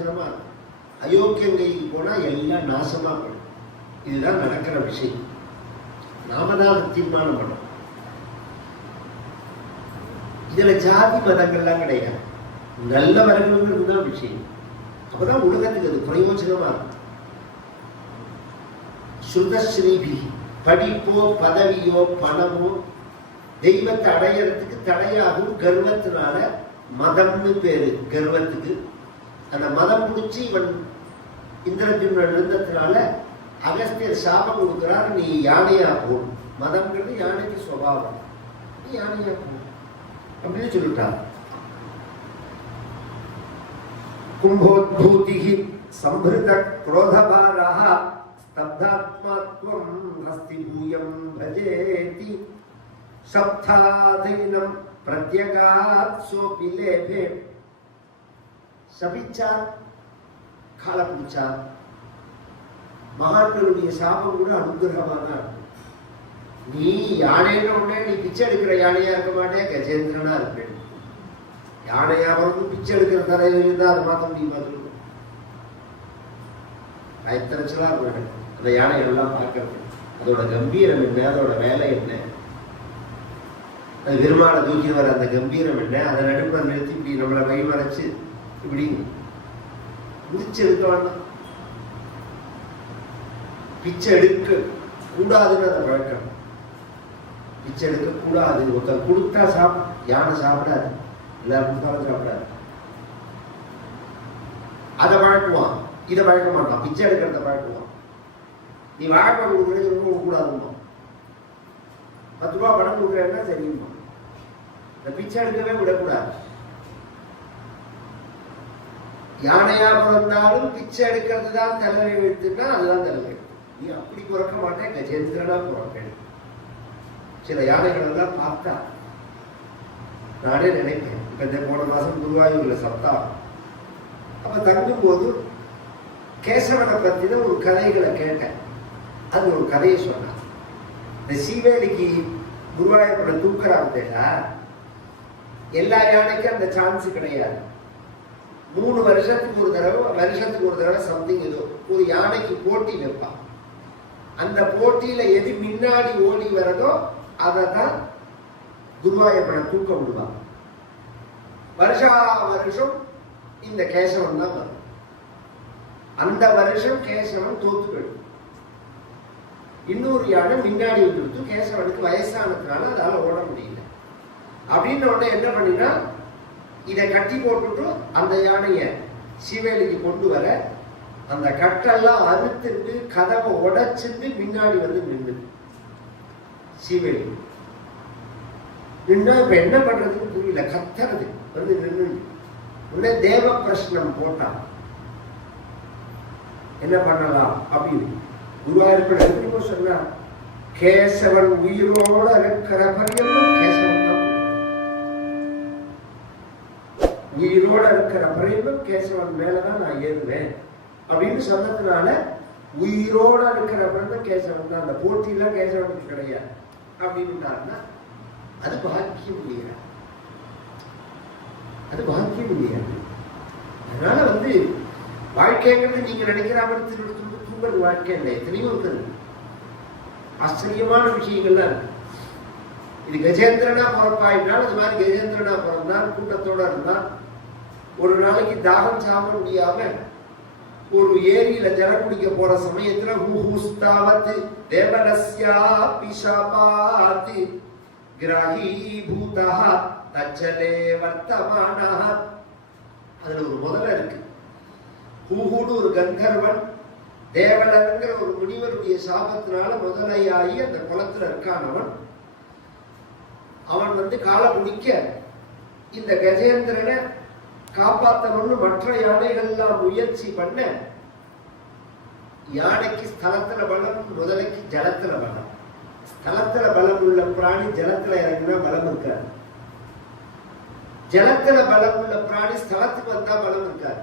பிரயோஜனமா இருக்கும் போனால் போனா எல்லாம் நாசமா போயிடும். இதுதான் நடக்கிற விஷயம். நாம தான் தீர்மானம் பண்ணோம் இதுல ஜாதி மதங்கள்லாம் கிடையாது. நல்ல வரணுங்கிறது தான் விஷயம். அப்போதான் உலகத்துக்கு அது பிரயோஜனமா இருக்கும். சுதஸ்ரீபி படிப்போ பதவியோ பணமோ தெய்வத்தை அடையிறதுக்கு தடையாகும் கர்வத்தினால மதம்னு பேரு கர்வத்துக்கு. அந்த மதம் பிடிச்சி இவன் இந்திரஜுன எழுந்ததுனால அகஸ்தியர் சாபம் கொடுக்குறாரு. நீ யானையா போ. மதம்ங்கிறது யானைக்கு சுவாவம் நீ யானையா போ. அப்படின்னு சொல்லிட்டார் கும்போத்பூதி சம்பிருத குரோதபாராக ஸ்தப்தாத்மாத்வம் ஹஸ்தி பூயம் பஜேதி சப்தாதீனம் பிரத்யகாத் சோபி லேபே சபிச்சார் கால பிடிச்சார் மகான்களுடைய சாபம் கூட அனுகிரகமாக தான் நீ யானைன்ற உடனே நீ பிச்சை எடுக்கிற யானையா இருக்க மாட்டே கஜேந்திரனா இருப்பேன். யானையா வந்து பிச்சை எடுக்கிற தலையில இருந்தால் அதை மாத்த முடியுமா சொல்லுங்க. பயத்தரச்சலா இருக்கும் அந்த யானைகள் எல்லாம் பார்க்கறது. அதோட கம்பீரம் என்ன? அதோட வேலை என்ன? அது பெருமாளை தூக்கி வர அந்த கம்பீரம் என்ன? அதை நடுப்புற நிறுத்தி இப்படி நம்மளை வழி மறைச்சு இப்படி முடிச்சு எடுக்க வேண்டாம் பிச்சை எடுக்க கூடாதுன்னு அதை பழக்கம் பிச்சை எடுக்க கூடாது ஒருத்தர் கொடுத்தா சாப் யானை சாப்பிடாது எல்லாரும் கொடுத்தாலும் சாப்பிடாது அதை வழக்குவான் இதை வழக்க மாட்டான் பிச்சை எடுக்கிறத வழக்குவான் நீ வாழைப்பழம் கொடுக்குறது ரொம்ப கூடாதுமா பத்து ரூபா பணம் கொடுக்குறேன்னா சரியுமா இந்த பிச்சை எடுக்கவே விடக்கூடாது யானையா பிறந்தாலும் பிச்சை எடுக்கிறது தான் தலைமை எழுத்துன்னா அதுதான் தலைமை நீ அப்படி பிறக்க மாட்டேன் கஜேந்திரனா பிறப்பேன். சில யானைகள் எல்லாம் பார்த்தா நானே நினைப்பேன் இப்ப இந்த போன மாசம் குருவாயூர்ல சப்தா அப்ப தங்கும்போது கேசவனை பற்றின ஒரு கதைகளை கேட்டேன். அது ஒரு கதையை சொன்னான் இந்த சீவேலிக்கு குருவாயூரோட தூக்குறாங்க எல்லா யானைக்கும் அந்த சான்ஸ் கிடையாது. மூணு வருஷத்துக்கு ஒரு தடவை வருஷத்துக்கு ஒரு தடவை சம்திங் ஏதோ. ஒரு யானைக்கு போட்டி வைப்பான் அந்த போட்டியில எது முன்னாடி ஓடி வரதோ அதை தான் குருவாயூரப்பனை தூக்க விடுவான் வருஷா வருஷம் இந்த கேசவன் தான் வரும். அந்த வருஷம் கேசவன் தோத்து போயிடும். இன்னொரு யானை முன்னாடி வந்துடுத்து கேசவனுக்கு வயசானதுனால அதால ஓட முடியல. அப்படின்ன உடனே என்ன பண்ணினா இதை கட்டி போட்டுட்டு அந்த யானையை சிவேலிக்கு கொண்டு வர அந்த கட்டெல்லாம் அறுத்துட்டு கதவை உடைச்சிட்டு முன்னாடி வந்து நின்று. சீவேலி. நின்னா இப்ப என்ன பண்றதுன்னு புரியல கத்துறது. வந்து நின்று. உடனே தேவ பிரஷ்னம் போட்டான் என்ன பண்ணலாம் அப்படின்னு. குருவாயூர்பட எப்படி சொன்னா கேசவன் உயிரோட இருக்கிற பரியந்தம் கேசவன். உயிரோட இருக்கிற வரையிலும் கேசவன் மேலதான் நான் ஏறுவேன். அப்படின்னு சொன்னதுனால உயிரோட இருக்கிற பிறந்த கேசவன் தான். அந்த போட்டியெல்லாம் கேசவனுக்கு கிடையாது. அப்படின்னாருன்னா அது பாக்கியம் இல்லையா? அது பாக்கியம் இல்லையா? அதனால வந்து வாழ்க்கைங்கிறது நீங்க நினைக்கிற மாதிரி திருவிழா துண்டு தூங்கல் வாழ்க்கை இல்லை. எத்தனையோ இருக்குது. ஆச்சரியமான விஷயங்கள்லாம் இருக்கு. இது கஜேந்திரனா பிறப்பாயிட்டால் இது மாதிரி கஜேந்திரனா பிறந்தால் கூட்டத்தோட இருந்தால் ஒரு நாளைக்கு தாகம் சாப்பிட முடியாம ஒரு ஏரியில ஜல குடிக்க போற சமயத்துல ஹூஹுஸ்தாவத்து தேவனஸ்யா பிஷபாத் கிரகீபூதா தச்சலே வர்த்தமானா. அதுல ஒரு முதல்ல இருக்கு. ஹூஹூடு ஒரு கந்தர்வன் தேவலருங்கிற ஒரு முனிவருடைய சாபத்தினால முதலையாகி அந்த குளத்துல இருக்கானவன் அவன். வந்து காலை முடிக்க இந்த கஜேந்திரனை காப்பாற்றணும்னு மற்ற யானைகள் எல்லாம் முயற்சி பண்ண யானைக்கு ஸ்தலத்துல பலம் முதலைக்கு ஜலத்துல பலம். ஸ்தலத்துல பலம் உள்ள பிராணி ஜலத்துல இறங்கினா பலம் இருக்காது. ஜலத்துல பலம் உள்ள பிராணி ஸ்தலத்துக்கு வந்தா பலம் இருக்காது.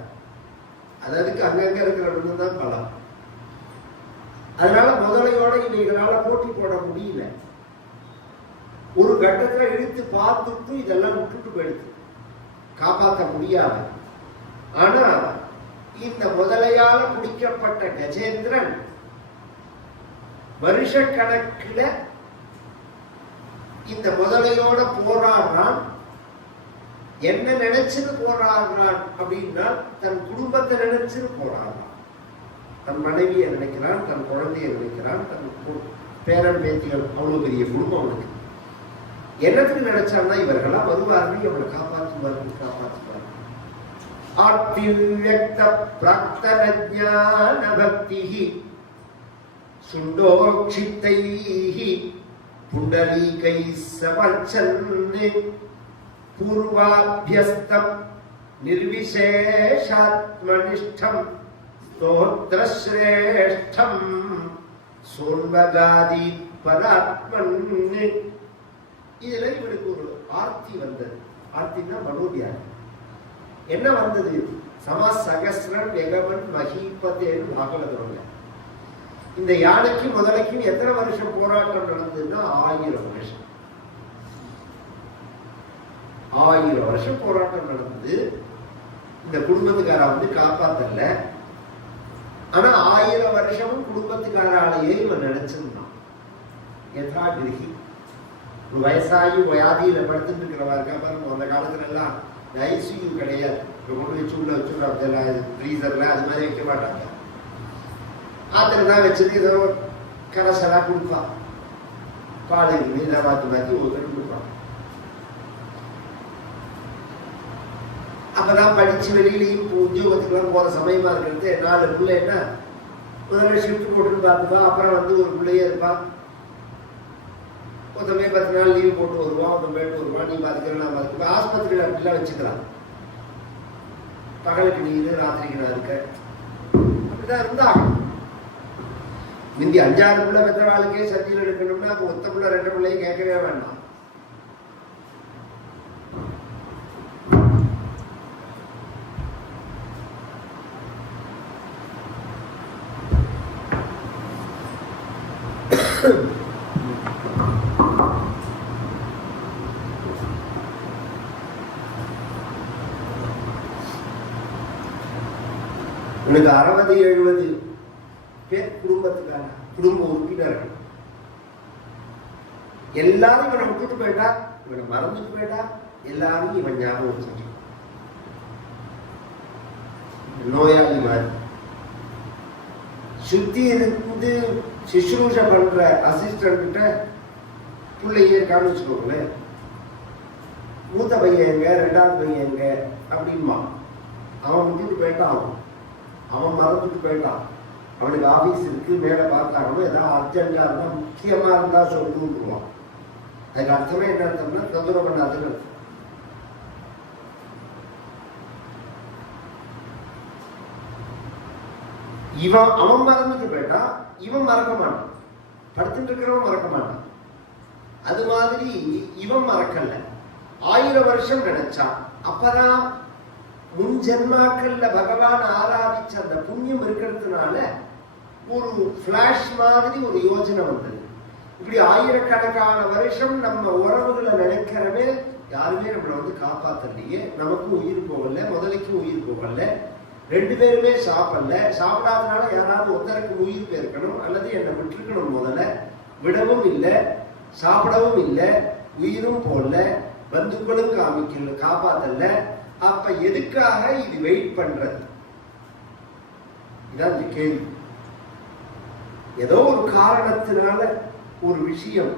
அது அங்கங்க அங்கங்க இருக்கிறவங்க தான் பலம். அதனால முதலையோட இன்னைகளால போட்டி போட முடியல. ஒரு கட்டத்துல இழுத்து பார்த்துட்டு இதெல்லாம் விட்டுட்டு போயிடுது. காப்பாற்ற முடியாது. ஆனா இந்த முதலையால் பிடிக்கப்பட்ட கஜேந்திரன் வருஷ கணக்குல இந்த முதலையோட போராடுறான். என்ன நினைச்சுன்னு போராடுறான் அப்படின்னா தன் குடும்பத்தை நினைச்சுன்னு போராடுறான். தன் மனைவியை நினைக்கிறான் தன் குழந்தையை நினைக்கிறான் தன் கு- பேரன் பேத்திகள் அவ்வளவு பெரிய குடும்பம் அவனுக்கு. என்னத்துக்கு நினைச்சான்னா இவர்களாம் வருவார்கள் அவனை காப்பாற்றுவார்கள் காப்பாற்றுவார்கள் ஆத்விவ்யக்த பிராக்தன ஜான பக்திஹி சுண்டோக்ஷித்தைஹி புண்டலீகை சமர்ச்சன்னு पूर्वाभ्यस्तम निर्विशेषात्मनिष्ठम स्तोत्रश्रेष्ठम सोन्वगादी परात्मन् இதுல இவனுக்கு ஒரு ஆர்த்தி வந்தது. ஆர்த்தின்னா மனோதியானம் என்ன வந்தது? சம சகசிரன் எகவன் மகிபத்தேன்னு பாகவதவங்க இந்த யானைக்கும் முதலைக்கும் எத்தனை வருஷம் போராட்டம் நடந்ததுன்னா ஆயிரம் வருஷம். ஆயிரம் வருஷம் போராட்டம் நடந்தது. இந்த குடும்பத்துக்கார வந்து காப்பாத்தல. ஆனா ஆயிரம் வருஷமும் குடும்பத்துக்காராலேயே இவன் நினைச்சிருந்தான். எதா கிரகி ஒரு வயசாகி வியாதியில் படுத்துட்டு இருக்கிறவா இருக்கா பாருங்க. அந்த காலத்துல எல்லாம் ஐசியூ கிடையாது. ரொம்ப கொண்டு வச்சு உள்ள வச்சுருவாங்க ஃப்ரீசர்ல அது மாதிரி வைக்க மாட்டாங்க. ஆத்துல தான் வச்சது ஏதோ கரைசலாக கொடுப்பான் பால் மீதாக மாற்றி மாற்றி ஒருத்தர் கொடுப்பான் அப்பதான் படிச்சு வெளியிலையும் இப்போ உத்தியோகத்துக்குலாம் போற சமயமா இருக்கிறது. நாலு பிள்ளை என்ன? முதல்ல ஷிஃப்ட் போட்டுன்னு பார்த்துப்பான் அப்புறம் வந்து ஒரு பிள்ளையே இருப்பான் ஒருத்தமே பத்து நாள் லீவ் போட்டு வருவான் ஒருத்தன் போயிட்டு வருவான் நீ பார்த்துக்கிறேன் நான் பார்த்துக்கிறேன் ஆஸ்பத்திரியில் அப்படிலாம் வச்சுக்கலாம் பகலுக்கு நீ இது ராத்திரிக்கு நான் இருக்க அப்படிதான் இருந்தா முந்தி அஞ்சாறு பிள்ளை பெற்ற ஆளுக்கே சத்தியில் எடுக்கணும்னா அப்போ ஒத்த பிள்ளை ரெண்டு பிள்ளையும் கேட்கவே வேண்டாம். உனக்கு அறுபது எழுபது பேர் குடும்பத்துக்கான குடும்ப உறுப்பினர்கள். எல்லாரும் இவனை விட்டுட்டு போயிட்டா இவனை மறந்துட்டு போயிட்டா எல்லாரும் இவன் ஞாபகம் வச்சுட்டு நோயாளி மாதிரி சுத்தி இருந்து சிசுரூஷ பண்ற அசிஸ்டன்ட் கிட்ட பிள்ளைய காமிச்சுக்கோங்களேன். மூத்த பையன் எங்க? ரெண்டாவது பையன் எங்க? அப்படின்மா அவன் விட்டுட்டு போயிட்டான். அவன். அவன் மறந்துட்டு போயிட்டான். அவனுக்கு ஆஃபீஸ் இருக்கு மேலே பார்த்தாங்கன்னு ஏதாவது அர்ஜென்டா இருந்தால் முக்கியமா இருந்தா சொல்லுவான் அதுக்கு அர்த்தமே என்ன அர்த்தம்னா தொந்தரவு பண்ணாதுன்னு அர்த்தம். இவன் அவன் மறந்துட்டு போயிட்டான். இவன் மறக்க மாட்டான். படுத்துட்டு இருக்கிறவன் மறக்க மாட்டான். அது மாதிரி இவன் மறக்கல. ஆயிரம் வருஷம் நினைச்சான். அப்பதான் முன் ஜென்மாக்கள்ல பகவான் ஆராதிச்ச அந்த புண்ணியம் இருக்கிறதுனால ஒரு ஃப்ளாஷ் மாதிரி ஒரு யோஜனை வந்தது. இப்படி ஆயிரக்கணக்கான வருஷம் நம்ம உறவுகளை நினைக்கிறவே யாருமே நம்மளை வந்து காப்பாத்தலையே. நமக்கும் உயிர் போகல முதலைக்கும் உயிர் போகல. ரெண்டு பேருமே சாப்பிடல. சாப்பிடாதனால யாராவது ஒருத்தருக்கு உயிர் போயிருக்கணும் அல்லது என்னை விட்டுருக்கணும் முதல்ல. விடவும் இல்லை சாப்பிடவும் இல்லை உயிரும் போடல பந்துக்களும் காமிக்கல காப்பாத்தல. அப்ப எதுக்காக இது வெயிட் பண்றது? இதான் இந்த கேள்வி. ஏதோ ஒரு காரணத்தினால ஒரு விஷயம்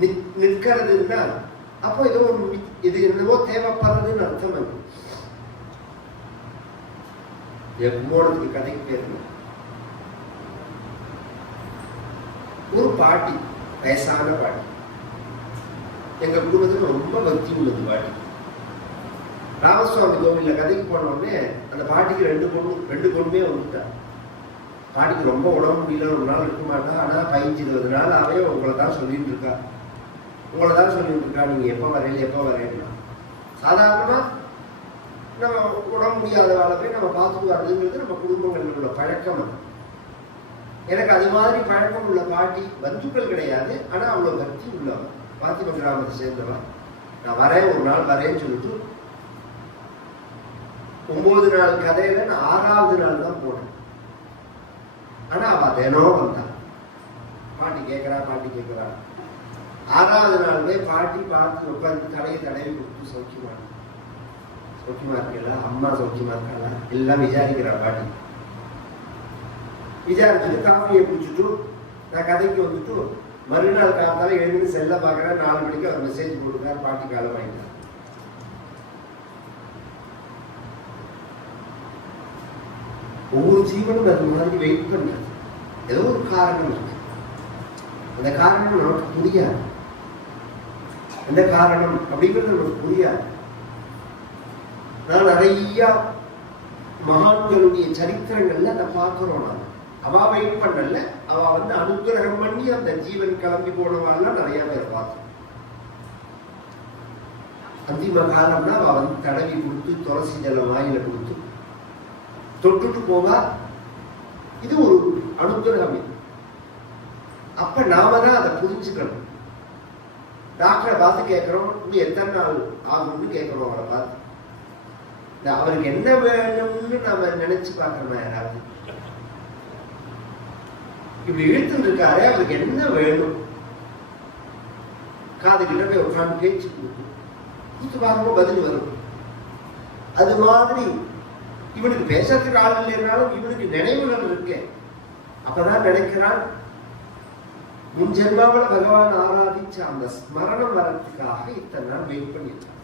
நிக்- நிற்கிறதுன்னா அப்போ ஏதோ ஒரு இது என்னவோ தேவைப்படுறதுன்னு அர்த்தம் அது. என் கதைக்கு பேருங்க ஒரு பாட்டி வயசான பாட்டி. எங்க குடும்பத்தில் ரொம்ப பக்தி உள்ளது பாட்டி. ராமசுவாமி கோவிலில் கதைக்கு போனோடனே அந்த பாட்டிக்கு ரெண்டு பொண்ணு ரெண்டு பொண்ணுமே வந்துட்டா. பாட்டிக்கு ரொம்ப உடம்பு முடியல ஒரு நாள் இருக்க மாட்டா. ஆனால் பதினஞ்சு இருபது நாள் அவே உங்களை தான் சொல்லிட்டு இருக்கா. உங்களை தான் சொல்லிட்டு இருக்கா. நீங்கள் எப்போ வரையில எப்போ வரையில சாதாரணமாக நம்ம உடம்பு முடியாத வேலை போய் நம்ம பார்த்துட்டு வர்றதுங்கிறது நம்ம குடும்பங்களுக்குள்ள உள்ள பழக்கம் அது. எனக்கு அது மாதிரி பழக்கம் உள்ள பாட்டி பந்துக்கள் கிடையாது. ஆனால் அவ்வளோ பக்தி உள்ளவன் பாத்திம கிராமத்தை சேர்ந்தவன் நான் வரேன் ஒரு நாள் வரேன்னு சொல்லிட்டு ஒன்பது நாள் கதையில நான் ஆறாவது நாள் தான் போனேன். ஆனா அவ தினம் வந்தான் பாட்டி கேட்கறா பாட்டி கேட்கறா ஆறாவது நாள் போய் பாட்டி பார்த்து உட்காந்து தலையை தடவி கொடுத்து சௌக்கியமா சௌக்கியமா இருக்கல அம்மா சௌக்கியமா இருக்காளா? எல்லாம் விசாரிக்கிறா பாட்டி. விசாரிச்சுட்டு காஃபியை குடிச்சுட்டு நான் கதைக்கு வந்துட்டு மறுநாள் காலத்தால எழுந்து செல்ல பார்க்குறேன். நாலு மணிக்கு அவர் மெசேஜ் போட்டுருக்காரு பாட்டி காலம் வாங்கிட்டார். ஒவ்வொரு ஜீவனும் அது மாதிரி வெயிட் பண்ணுறது ஏதோ ஒரு காரணம் இருக்கு. அந்த காரணம் நமக்கு புரியாது. அந்த காரணம் அப்படிங்கிறது நமக்கு புரியாது. நான் நிறைய மகான்களுடைய சரித்திரங்கள்ல அதை பார்க்கிறோம் நான் அவ வெயிட் பண்ணல அவ வந்து அனுகிரகம் பண்ணி அந்த ஜீவன் கிளம்பி போனவாள்லாம் நிறைய பேர் பார்த்தோம் அந்திம காலம்னா அவ வந்து தடவி கொடுத்து துளசி ஜலம் வாயில கொடுத்து தொட்டுட்டு போவா இது ஒரு அனுகிரகம் இது. அப்ப நாம தான் அதை புரிஞ்சுக்கணும். டாக்டரை பார்த்து கேட்கிறோம் இன்னும் எத்தனை நாள் ஆகும்னு கேட்கிறோம் அவரை பார்த்து. இந்த அவருக்கு என்ன வேணும்னு நாம நினைச்சு பார்க்கணுமா யாராவது? இப்படி இழுத்துட்டு இருக்காரு அவருக்கு என்ன வேணும்? காது கிட்ட போய் உட்காந்து பேச்சு கொடுக்கும். கூத்து பார்க்கும்போது பதில் வரும். அது மாதிரி இவனுக்கு பேசுறதுக்கு ஆள் இல்லைனாலும் இவனுக்கு நினைவுகள் இருக்கு. அப்பதான் நினைக்கிறான் முன் ஜென்மாவில் பகவான் ஆராதிச்ச அந்த ஸ்மரணம் வரத்துக்காக இத்தனை நாள் வெயிட் பண்ணியிருக்கான்.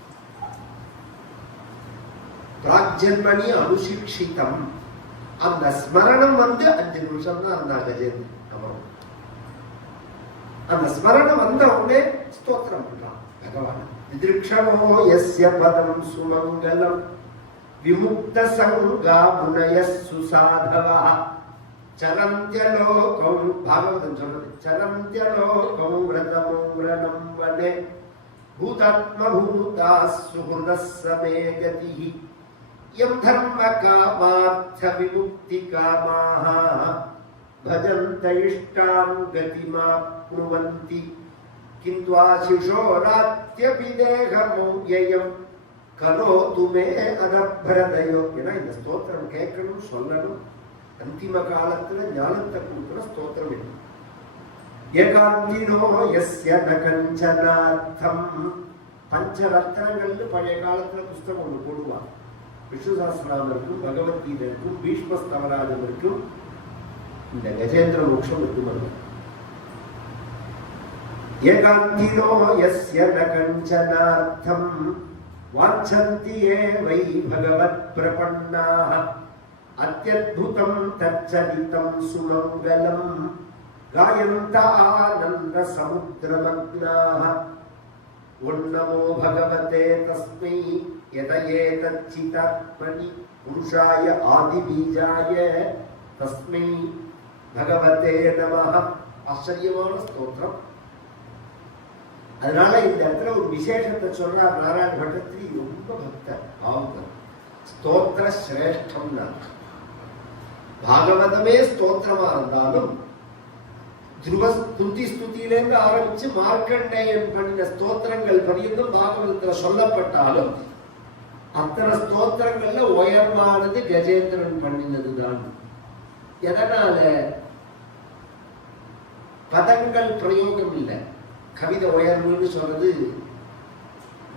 பிராக்ஜன்மணி அனுசிக்ஷிதம் அந்த ஸ்மரணம் வந்து அஞ்சு நிமிஷம் தான் அந்த கஜேந்திர அந்த ஸ்மரணம் வந்த உடனே ஸ்தோத்திரம் பண்றான் பகவான். திருக்ஷமோ எஸ்ய பதம் சுமங்கலம். विमुक्त संगा मुनय सुसाधव चरन्त्यलोकं भागवतं चलति। चरन्त्यलोकं व्रतमौरनं वने। भूतात्मभूताः सुहृदः समे गतिः यं धर्मकामार्थविमुक्तिकामाः। भजन्त इष्टां गतिमाप्नुवन्ति किन्तु आशिषो रात्यपि देहमौययम् கரோது மே அனபிரதயோ ஏன்னா இந்த ஸ்தோத்திரம் கேட்கணும் சொல்லணும் அந்திம காலத்துல ஞானத்தை கொடுக்குற ஸ்தோத்திரம் இல்லை ஏகாந்தினோ எஸ்ய ந கஞ்சனார்த்தம் பஞ்சரத்னங்கள்னு பழைய காலத்துல புஸ்தகம் ஒன்று போடுவாங்க விஷ்ணு சாஸ்திரம் இருக்கும் பகவத்கீதை இருக்கும் பீஷ்மஸ்தவராஜம் இருக்கும் இந்த கஜேந்திர மோட்சம் இருக்கும் ஏகாந்தினோ எஸ்ய ந கஞ்சனார்த்தம் वाञ्छन्ति ये वै भगवत्प्रपन्नाः अत्यद्भुतं तच्चरितं सुमङ्गलम् गायन्त आनन्दसमुद्रमग्नाः उन्नमो भगवते तस्मै यदयेतच्चितात्मनि पुरुषाय आदिबीजाय तस्मै भगवते नमः आश्चर्यमाणस्तोत्रम् அதனால இந்த இடத்துல ஒரு விசேஷத்தை சொல்றார் நாராயண பட்டத்திரி ரொம்ப பக்தர் பாவகர். ஸ்தோத்திர சிரேஷ்டம் பாகவதமே ஸ்தோத்திரமா இருந்தாலும் துருவ துதி ஸ்துதியிலேருந்து ஆரம்பிச்சு மார்க்கண்டேயன் பண்ணின ஸ்தோத்திரங்கள் பரியந்தும் பாகவதத்துல சொல்லப்பட்டாலும் அத்தனை ஸ்தோத்திரங்கள்ல உயர்வானது கஜேந்திரன் பண்ணினதுதான். எதனால? பதங்கள் பிரயோகம் இல்லை. கவிதை உயர்வுன்னு சொல்றது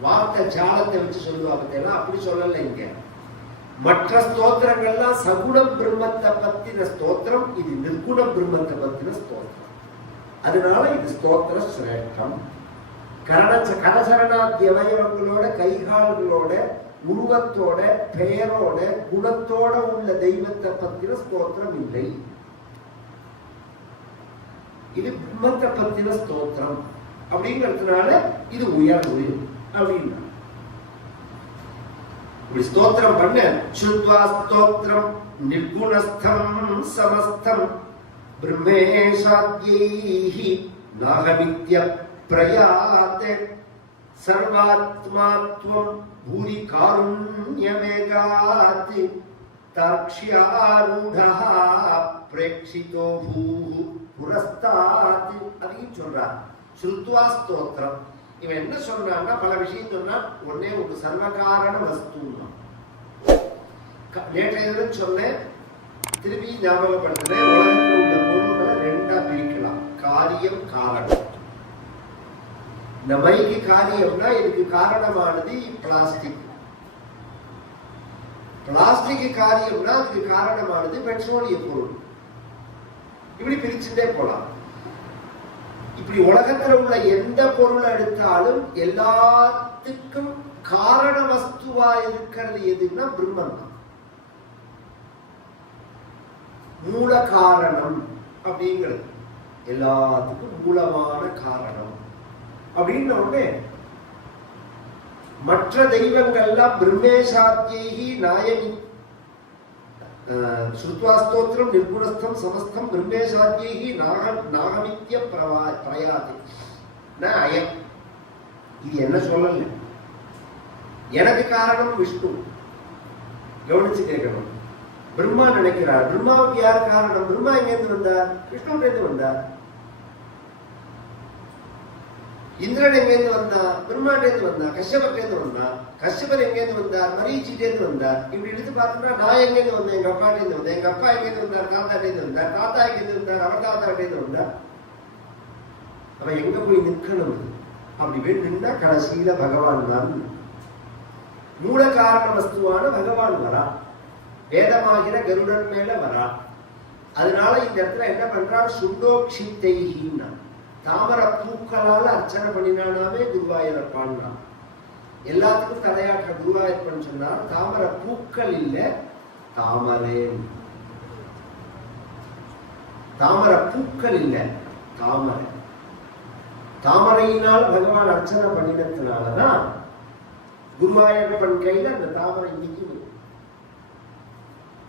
வார்த்தை ஜாலத்தை வச்சு சொல்லுவாங்க பார்த்தீங்களா அப்படி சொல்லல இங்க. மற்ற ஸ்தோத்திரங்கள்லாம் சகுண பிரம்மத்தை பத்தின ஸ்தோத்திரம் இது நிர்குண பிரம்மத்தை பத்தின ஸ்தோத்திரம். அதனால இது ஸ்தோத்திர சிரேஷ்டம். கரண கனசரணாத்தி அவயவங்களோட கைகால்களோட உருவத்தோட பெயரோட குணத்தோட உள்ள தெய்வத்தை பத்தின ஸ்தோத்திரம் இல்லை. இது பிரம்மத்தை பத்தின ஸ்தோத்திரம். அப்படிங்கிறதுனால இது உயர்வு அப்படின்னா. இப்படி ஸ்தோத்திரம் பண்ண சுத்வா ஸ்தோத்திரம் நிர்குணஸ்தம் சமஸ்தம் பிரம்மேஷாத்யைஹி நாகவித்ய பிரயாத் சர்வாத்மாத்வம் பூரி காருண்யவேகாத் தாக்ஷ்யாரூடா பிரேக்ஷிதோ பூஹு புரஸ்தாத் அதையும் சொல்றார். ஸ்ருத்வா ஸ்தோத்திரம். இவன் என்ன சொல்றான்னா பல விஷயம் சொன்னா உடனே ஒரு சர்வகாரண வஸ்துன்னா. க- நேற்றைய சொன்னேன் திருப்பி ஞாபகப்படுத்துறேன் உலகத்தில் உள்ள பொருள்களை ரெண்டா பிரிக்கலாம். காரியம் காரணம். இந்த மைக்கு காரியம்னா இதுக்கு காரணமானது பிளாஸ்டிக். பிளாஸ்டிக் காரியம்னா அதுக்கு காரணமானது பெட்ரோலிய பொருள். இப்படி பிரிச்சுட்டே போலாம். இப்படி உலகத்துல உள்ள எந்த பொருளை எடுத்தாலும் எல்லாத்துக்கும் காரண வஸ்துவா இருக்கிறது எதுன்னா பிரம்மன் தான் மூல காரணம் அப்படிங்கிறது. எல்லாத்துக்கும் மூலமான காரணம். அப்படின்ன உடனே மற்ற தெய்வங்கள்லாம் பிரம்மேசாத்தியி நாயகி ஸ்ருத்வாஸ்தோத்திரம் நிர்குணஸ்தம் சமஸ்தம் பிரம்மேசாத்தியி நாக நாகமித்ய பிரவா பிரயாதி ந அயம் இது என்ன சொல்லல எனக்கு காரணம் விஷ்ணு கவனிச்சு கேட்கணும் பிரம்மா நினைக்கிறார் பிரம்மாவுக்கு யார் காரணம் பிரம்மா எங்கேருந்து வந்தார் விஷ்ணுவிலிருந்து வந்தார் இந்திரன் எங்கேருந்து வந்தா பிரம்மாண்டேந்து வந்தா கஷ்யபர்டேந்து வந்தா கஷ்யபர் எங்கேருந்து வந்தார்? மரீச்சிட்டேந்து வந்தார். இப்படி எடுத்து பார்த்தோம்னா நான் எங்கேருந்து வந்தேன் எங்க அப்பாட்டேந்து வந்தேன் எங்க அப்பா எங்கேருந்து வந்தார்? தாத்தாட்டேந்து வந்தார். தாத்தா எங்கேருந்து வந்தார்? அவர் தாத்தாட்டேந்து வந்தார். அவ எங்க போய் நிற்கணும்? அப்படி போய் நின்னா கடைசியில பகவான் தான். மூல காரண வஸ்துவான பகவான் வரா. வேதமாகிற கருடன் மேல வரா. அதனால இந்த இடத்துல என்ன பண்றான் சுண்டோக்ஷித்தைகின்னா தாமர பூக்களால அர்ச்சனை பண்ணினானாவே குருவாயூரப்பான்னா எல்லாத்துக்கும் தலையாற்ற குருவாயூரப்பன் சொன்னால் தாமர பூக்கள் இல்ல தாமரை தாமர பூக்கள் இல்ல தாமரை. தாமரையினால் பகவான் அர்ச்சனை பண்ணினதுனாலதான் குருவாயூரப்பன் கையில அந்த தாமரை இன்னைக்கு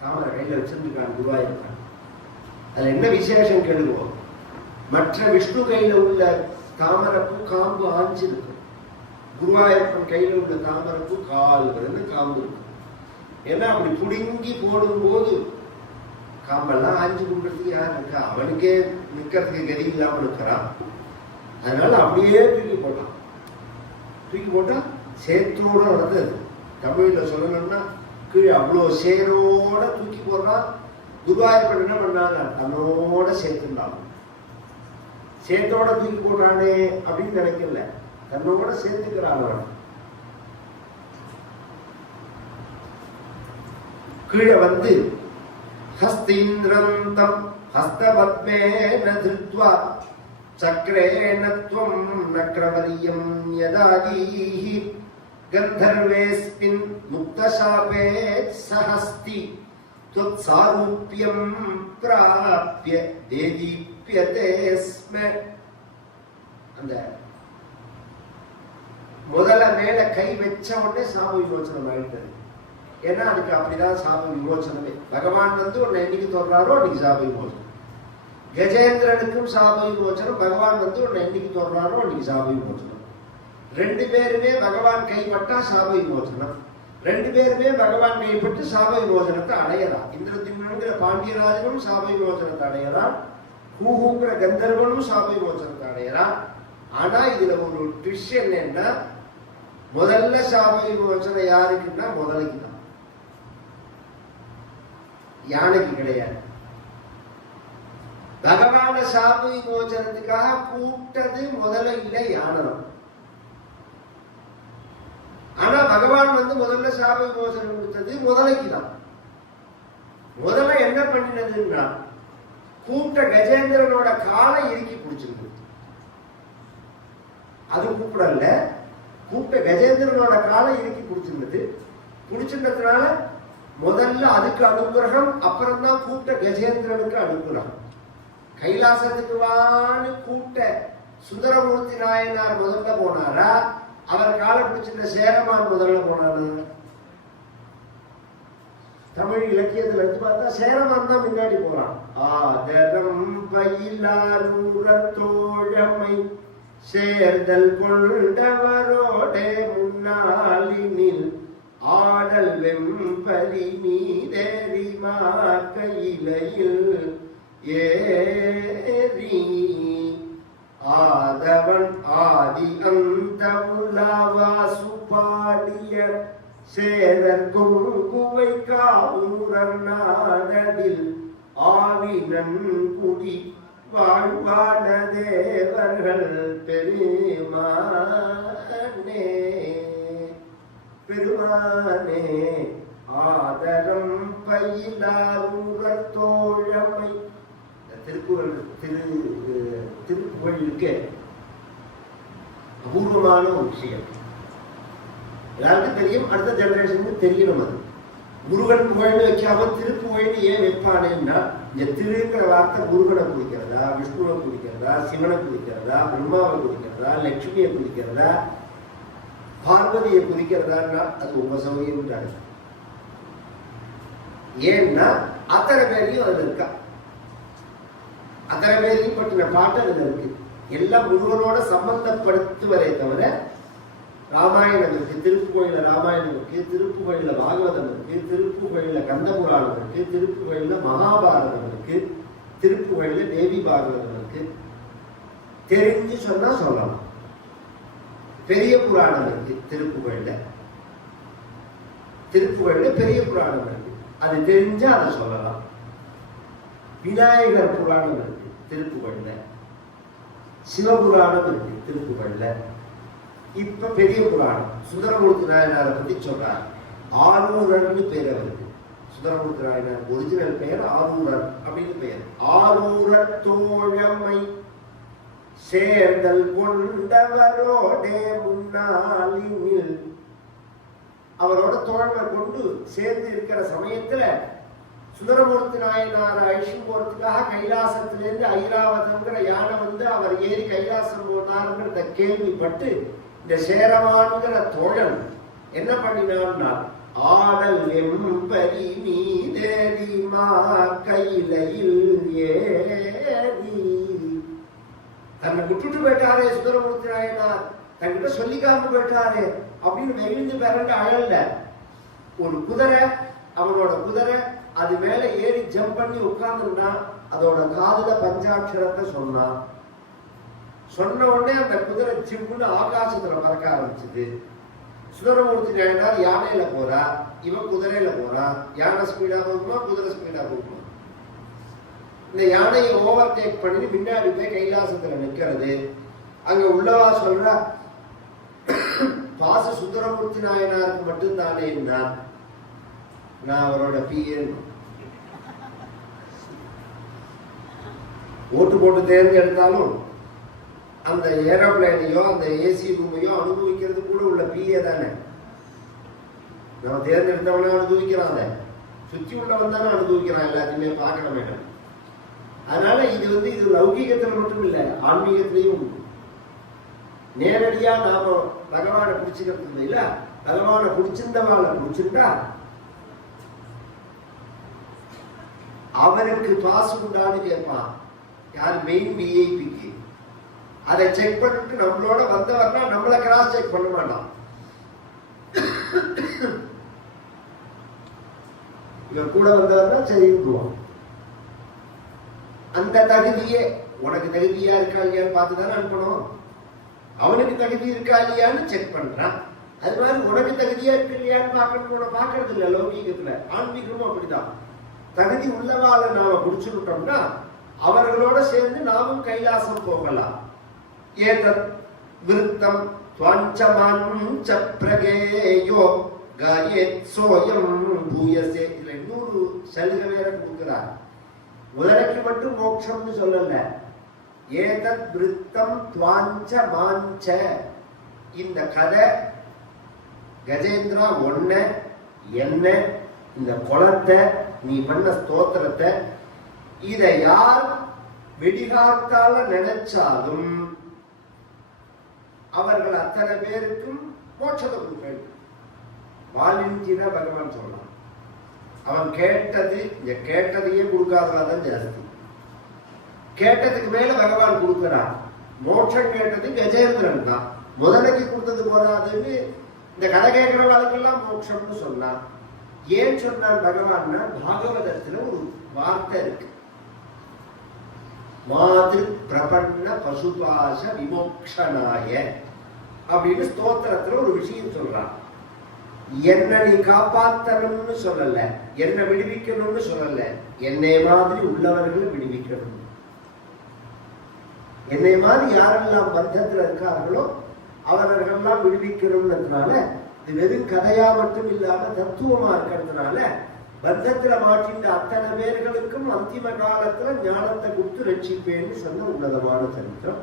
தாமரை கையில வச்சிருந்துருக்கான் குருவாயூரப்பன். அதுல என்ன விசேஷம் கேளுவோம் மற்ற விஷ்ணு கையில உள்ள தாமரப்பூ காம்பு ஆஞ்சிருக்கும். குருவாயூரப்பன் கையில உள்ள தாமரப்பூ கால் விரந்து காம்பு இருக்கும். ஏன்னா அப்படி புடுங்கி போடும்போது காம்பெல்லாம் ஆஞ்சு கொடுக்கறதுக்கு யார் இருக்கா? அவனுக்கே நிக்கிறதுக்கு கதி இல்லாமல் இருக்கிறான் அதனால அப்படியே தூக்கி போட்டான். தூக்கி போட்டா சேத்தோட வந்தது அது தமிழ்ல சொல்லணும்னா கீழே அவ்வளோ சேரோட தூக்கி போடுறான். குருவாயூரப்பன் என்ன பண்ணாங்க? தன்னோட சேர்த்துருந்தாங்க சேர்த்தோட தூக்கி போட்டானே அப்படின்னு நினைக்கல தன்னோட சேர்த்துக்கிறான் அவன் கீழே வந்து ஹஸ்தீந்திரந்தம் ஹஸ்தபத்மேன திருத்வா சக்கரேண त्वं நக்ரவரியம் யதாதீஹி கந்தர்வேஸ்மின் முக்தசாபே சஹஸ்தி त्वत्सारूप्यं प्राप्य தேதீப்யதே எஸ்ம அந்த முதல்ல மேல கை வச்ச உடனே சாப விமோச்சனம் ஆயிட்டது. ஏன்னா அதுக்கு அப்படிதான் சாப விமோச்சனமே பகவான் வந்து உன்னை என்னைக்கு தொடர்றாரோ அன்னைக்கு சாப விமோச்சனம் கஜேந்திரனுக்கும் சாப விமோச்சனம் பகவான் வந்து உன்னை என்னைக்கு தொடர்றாரோ அன்னைக்கு சாப விமோச்சனம் ரெண்டு பேருமே பகவான் கைப்பட்டா சாப விமோச்சனம் ரெண்டு பேருமே பகவான் கைப்பட்டு சாப விமோசனத்தை அடையலாம். இந்திரதிம்ங்கிற பாண்டியராஜனும் சாப விமோசனத்தை அடையலாம். ஹூஹூங்கிற கந்தர்வனும் சாமி மோட்சத்தை அடையலாம் ஆனா இதுல ஒரு ட்விஷ் என்னன்னா முதல்ல சாமி மோட்சம் யாருக்குன்னா முதலைக்கு தான். யானைக்கு கிடையாது. பகவான சாமி மோச்சனத்துக்காக கூட்டது முதல்ல இல்லை யானை ஆனா பகவான் வந்து முதல்ல சாமி விமோசனம் கொடுத்தது முதலைக்கு தான். முதல்ல என்ன பண்ணினதுன்னா கூப்பிட்ட கஜேந்திரனோட காலை இறுக்கி பிடிச்சிருக்கு அது கூப்பிடல. கூப்பிட்ட கஜேந்திரனோட காலை இறுக்கி பிடிச்சிருந்தது. பிடிச்சிருந்ததுனால முதல்ல அதுக்கு அனுகிரகம் அப்புறம் தான் கூப்பிட்ட கஜேந்திரனுக்கு அனுகிரகம். கைலாசத்துக்கு வான்னு கூப்பிட்ட சுந்தரமூர்த்தி நாயனார் முதல்ல போனாரா? அவர் காலை பிடிச்சிருந்த சேரமான் முதல்ல போனாரு. தமிழ் இலக்கியத்தில் எடுத்து பார்த்தா சேரமான் தான் முன்னாடி போறான். ஆதரம் பயிலாரூரத்தோழமை சேர்தல் கொண்டவரோடே முன்னாளினில் ஆடல் வெம்பரி மீதேறிமா கையிலையில் ஏறி ஆதவன் ஆதி அந்த உலாவாசு பாடிய சேரர் குவை காவூரன் நாடலில் ஆவினன் குடி வாழ்வான தேவர்கள் பெருமானே. பெருமானே ஆதரம் பயிலாரூரர் தோழமை. இந்த திருக்குறள் திரு திருப்புகழ் அபூர்வமான ஒரு விஷயம். எல்லாருக்கும் தெரியும் அடுத்த ஜெனரேஷனுக்கு தெரியணும் அது. முருகன் புகழ்னு வைக்காம திருப்புகழ்னு ஏன் வைப்பானேன்னா இந்த திருங்கிற வார்த்தை முருகனை குறிக்கிறதா விஷ்ணுவை குறிக்கிறதா சிவனை குறிக்கிறதா பிரம்மாவை குறிக்கிறதா லட்சுமியை குறிக்கிறதா பார்வதியை குறிக்கிறதான்னா அது உங்க சௌகரியம்ன்றாங்க ஏன்னா அத்தனை பேரையும் அதுல இருக்கா? அத்தனை பேரையும் பற்றின பாட்டு அதுல இருக்கு. எல்லாம் முருகனோட சம்பந்தப்படுத்துவதை தவிர ராமாயணம் இருக்கு திருப்புகோயில ராமாயணம் இருக்கு திருப்புகோயில பாகவதம் இருக்கு திருப்புகோயில கந்தபுராணம் இருக்கு திருப்புகோயில மகாபாரதம் இருக்கு திருப்புகோயில தேவி பாகவதம் இருக்கு. தெரிஞ்சு சொன்னா சொல்லலாம். பெரிய புராணம் இருக்கு திருப்புகழ்ல. திருப்புகழ்ல பெரிய புராணம் இருக்கு. அது தெரிஞ்சா அதை சொல்லலாம். விநாயகர் புராணம் இருக்கு திருப்புகழ்ல. சிவபுராணம் இருக்கு திருப்புகழ்ல. இப்ப பெரிய புராணம். சுந்தரமூர்த்தி நாயனாரை பத்தி சொல்றார். ஆரூரன் பேர் அவருக்கு சுந்தரமூர்த்தி நாயனார் ஒரிஜினல் பெயர் ஆரூரன் அப்படின்னு பெயர். ஆரூர தோழமை சேர்தல் கொண்டவரோடே முன்னாளில் அவரோட தோழமை கொண்டு சேர்ந்து இருக்கிற சமயத்துல சுந்தரமூர்த்தி நாயனார் அழிச்சும் போறதுக்காக கைலாசத்திலிருந்து ஐராவதங்கிற யானை வந்து அவர் ஏறி கைலாசம் போனாருங்கிறத கேள்விப்பட்டு இந்த சேரவான்கிற தோழன் என்ன பண்ணினான்னா ஆடல் எம்பரி மீதேறி மா கையிலையில் ஏறி. தன்னை விட்டுட்டு போயிட்டாரே சுந்தரமூர்த்தி நாயனார் தன்கிட்ட சொல்லிக்காம போயிட்டாரு அப்படின்னு வெயிந்து பிறண்டு அழல்ல. ஒரு குதிரை அவனோட குதிரை அது மேல ஏறி ஜம்ப் பண்ணி உட்கார்ந்துருந்தான். அதோட காதுல பஞ்சாட்சரத்தை சொன்னான். சொன்ன உடனே அந்த குதிரை சிம்முன்னு ஆகாசத்துல பறக்க ஆரம்பிச்சது. சுந்தரமூர்த்தி நாயனார் யானையில போறா? இவன் குதிரையில போறா? யானை ஸ்பீடா போகுமா? குதிரை ஸ்பீடா போகுமா? இந்த யானையை ஓவர்டேக் பண்ணி பின்னாடி போய் கைலாசத்துல நிக்கிறது. அங்க உள்ளவா சொல்ற பாச சுந்தரமூர்த்தி நாயனாருக்கு மட்டும்தானே நான் நான் அவரோட பிஎன் ஓட்டு போட்டு தேர்ந்தெடுத்தாலும் அந்த ஏரோப்ளைனையோ அந்த ஏசி ரூமையோ அனுபவிக்கிறது கூட உள்ள பிஏ தானே? நம்ம தேர்ந்தெடுத்தவனே அனுபவிக்கிறான். அதை சுற்றி உள்ளவன் தானே அனுபவிக்கிறான் எல்லாத்தையுமே பார்க்கற வேண்டாம் அதனால இது வந்து இது லௌகீகத்தில் மட்டும் இல்லை ஆன்மீகத்திலையும் உண்டு. நேரடியா நாம பகவானை பிடிச்சுக்கிறது இல்லை பகவானை பிடிச்சிருந்தவாளை பிடிச்சிருந்தா அவருக்கு காசு உண்டான்னு கேட்பான். யார் மெயின் விஐபிக்கு அதை செக் பண்ணிட்டு நம்மளோட வந்தவர்னா நம்மளை கிராஸ் செக் பண்ண மாட்டான். இவன் கூட வந்தவர்னா சரி விடுவான் அந்த தகுதியே உனக்கு தகுதியா இருக்கா இல்லையான்னு பார்த்து தானே அனுப்பணும். அவனுக்கு தகுதி இருக்கா இல்லையான்னு செக் பண்றான். அது மாதிரி உனக்கு தகுதியா இருக்கு இல்லையான்னு பார்க்கணும். கூட பார்க்கறது இல்லை லௌகீகத்துல. ஆன்மீகமும் அப்படிதான் தகுதி உள்ளவாளை நாம பிடிச்சுக்கிட்டோம்னா அவர்களோட சேர்ந்து நாமும் கைலாசம் போகலாம். ஏதத் விருத்தம் துவாஞ்சமாஞ்ச பிரகேயோ காயேத் சோயம் பூயசே இதில் இன்னொரு சலுகை வேற கொடுக்கிறார் முதலைக்கு மட்டும் மோட்சம்னு சொல்லல. ஏதத் விருத்தம் துவாஞ்ச மாஞ்ச இந்த கதை கஜேந்திரா ஒன்ன என்ன இந்த குளத்தை நீ பண்ண ஸ்தோத்திரத்தை இதை யார் வெடிகாத்தால நினைச்சாலும் அவர்கள் அத்தனை பேருக்கும் மோட்சத்தை கொடுப்பேன் வாலிஞ்சின பகவான் சொல்றான். அவன் கேட்டது இந்த கேட்டதையே கொடுக்காததான் ஜாஸ்தி. கேட்டதுக்கு மேல பகவான் கொடுக்கிறான். மோட்சம் கேட்டது கஜேந்திரன் தான். முதலைக்கு கொடுத்தது போராதுன்னு இந்த கதை கேட்கிறவர்களுக்கெல்லாம் மோட்சம்னு சொன்னான். ஏன் சொன்னான் பகவான்னா பாகவதத்துல ஒரு வார்த்தை இருக்கு. மாதிரி பிரபன்ன பசுபாச விமோக்ஷனாய. அப்படின்னு ஸ்தோத்திரத்துல ஒரு விஷயம் சொல்றான். என்ன நீ காப்பாத்தணும்னு சொல்லல. என்ன விடுவிக்கணும்னு சொல்லல. என்னை மாதிரி உள்ளவர்களை விடுவிக்கணும். என்னை மாதிரி யாரெல்லாம் பந்தத்தில் இருக்கார்களோ அவர்களெல்லாம் விடுவிக்கணும்ன்றதுனால இது வெறும் கதையா மட்டும் இல்லாம தத்துவமா இருக்கிறதுனால பந்தத்துல மாற்றின்ற அத்தனை பேர்களுக்கும் அந்திம காலத்துல ஞானத்தை கொடுத்து ரட்சிப்பேன்னு சொன்ன உன்னதமான சரித்திரம்